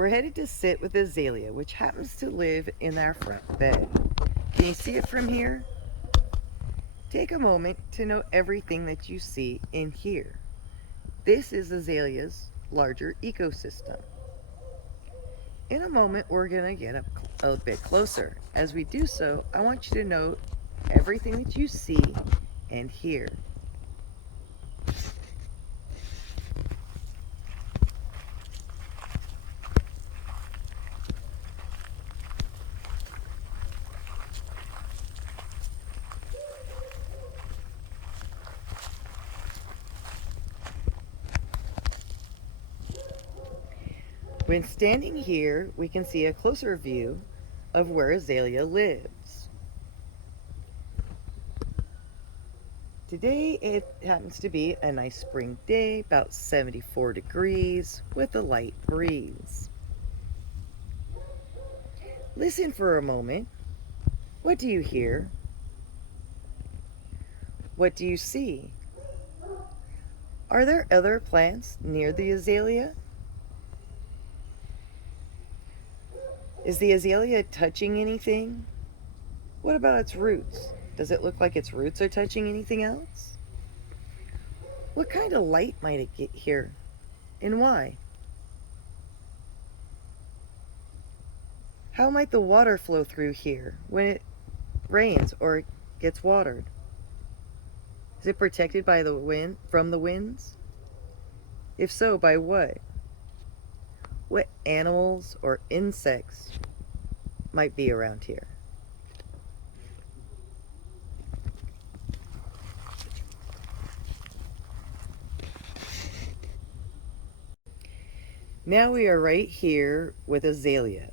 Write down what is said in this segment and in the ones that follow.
We're headed to sit with Azalea, which happens to live in our front bed. Can you see it from here? Take a moment to note everything that you see in here. This is Azalea's larger ecosystem. In a moment, we're going to get up a bit closer. As we do so, I want you to note everything that you see and hear. When standing here, we can see a closer view of where Azalea lives. Today it happens to be a nice spring day, about 74 degrees, with a light breeze. Listen for a moment. What do you hear? What do you see? Are there other plants near the azalea? Is the azalea touching anything? What about its roots? Does it look like its roots are touching anything else? What kind of light might it get here, and why? How might the water flow through here when it rains or gets watered? Is it protected by the wind from the winds? If so, by what? What animals or insects might be around here? Now we are right here with Azalea.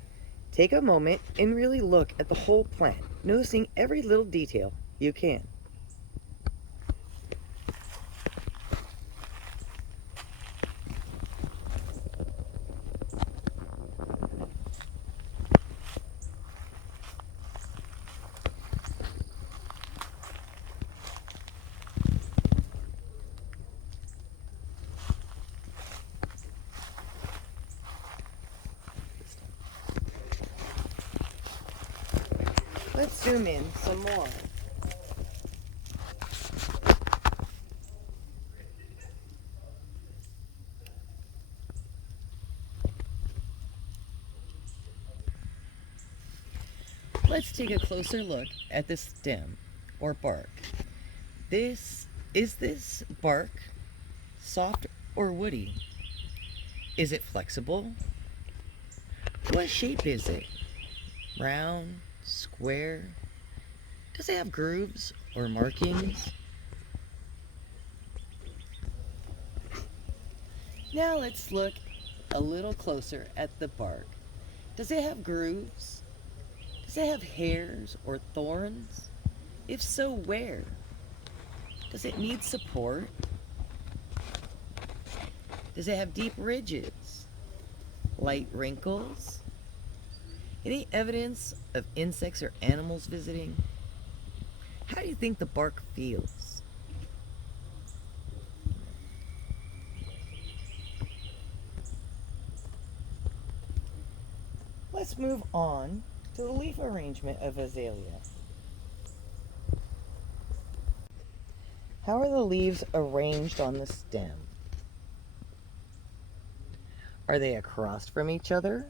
Take a moment and really look at the whole plant, noticing every little detail you can. Let's zoom in some more. Let's take a closer look at the stem or bark. Is this bark soft or woody? Is it flexible? What shape is it? Round, square? Does it have grooves or markings? Now let's look a little closer at the bark. Does it have grooves? Does it have hairs or thorns? If so, where? Does it need support? Does it have deep ridges? Light wrinkles? Any evidence of insects or animals visiting? How do you think the bark feels? Let's move on to the leaf arrangement of azalea. How are the leaves arranged on the stem? Are they across from each other?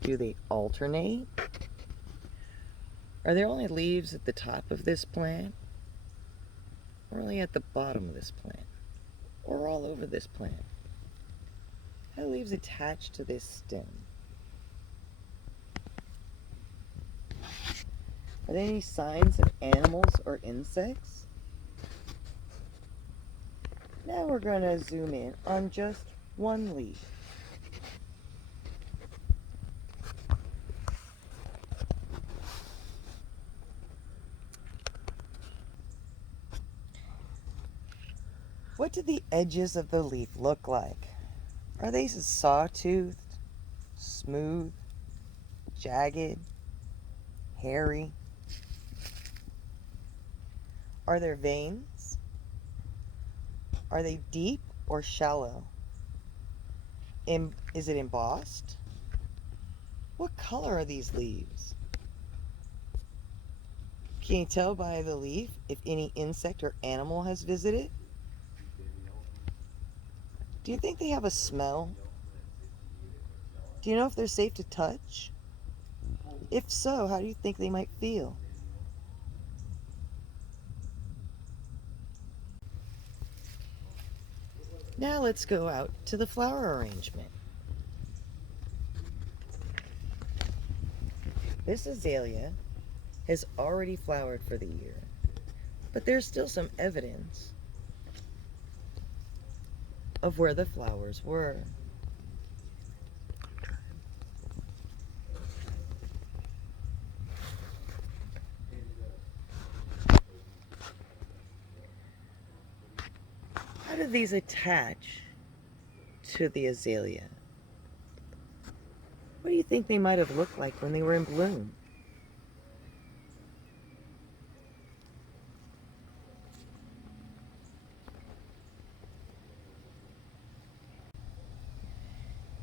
Do they alternate? Are there only leaves at the top of this plant? Or only at the bottom of this plant? Or all over this plant? How are leaves attached to this stem? Are there any signs of animals or insects? Now we're going to zoom in on just one leaf. What do the edges of the leaf look like? Are they sawtoothed, smooth, jagged, hairy? Are there veins? Are they deep or shallow? Is it embossed? What color are these leaves? Can you tell by the leaf if any insect or animal has visited? Do you think they have a smell? Do you know if they're safe to touch? If so, how do you think they might feel? Now let's go out to the flower arrangement. This azalea has already flowered for the year, but there's still some evidence of where the flowers were. How do these attach to the azalea? What do you think they might have looked like when they were in bloom?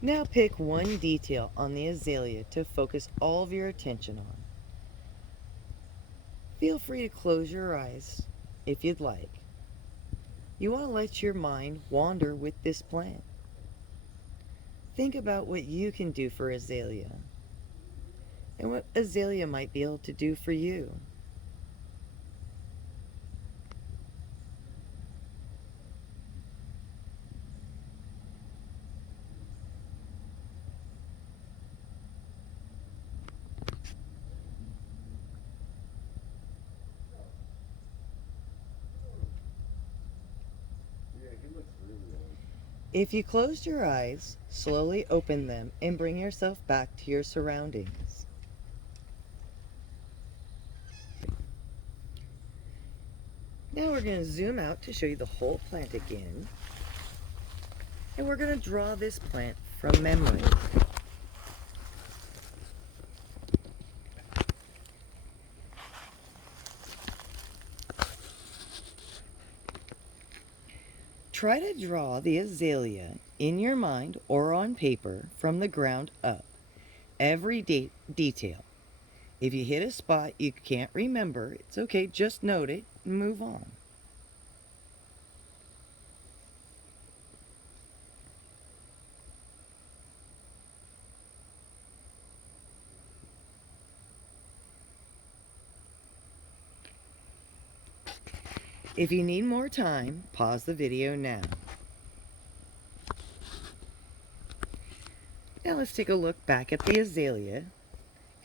Now pick one detail on the azalea to focus all of your attention on. Feel free to close your eyes if you'd like. You want to let your mind wander with this plant. Think about what you can do for azalea and what azalea might be able to do for you. If you closed your eyes, slowly open them and bring yourself back to your surroundings. Now we're going to zoom out to show you the whole plant again. And we're going to draw this plant from memory. Try to draw the azalea in your mind or on paper from the ground up. Every detail. If you hit a spot you can't remember, it's okay, just note it and move on. If you need more time, pause the video now. Now let's take a look back at the azalea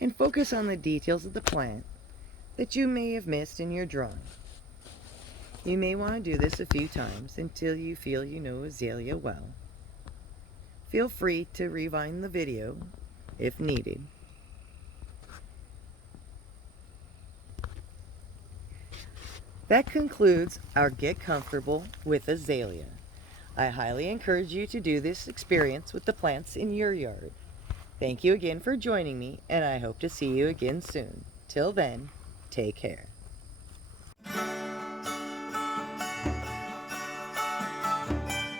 and focus on the details of the plant that you may have missed in your drawing. You may want to do this a few times until you feel you know azalea well. Feel free to rewind the video if needed. That concludes our Get Comfortable with Azalea. I highly encourage you to do this experience with the plants in your yard. Thank you again for joining me, and I hope to see you again soon. Till then, take care.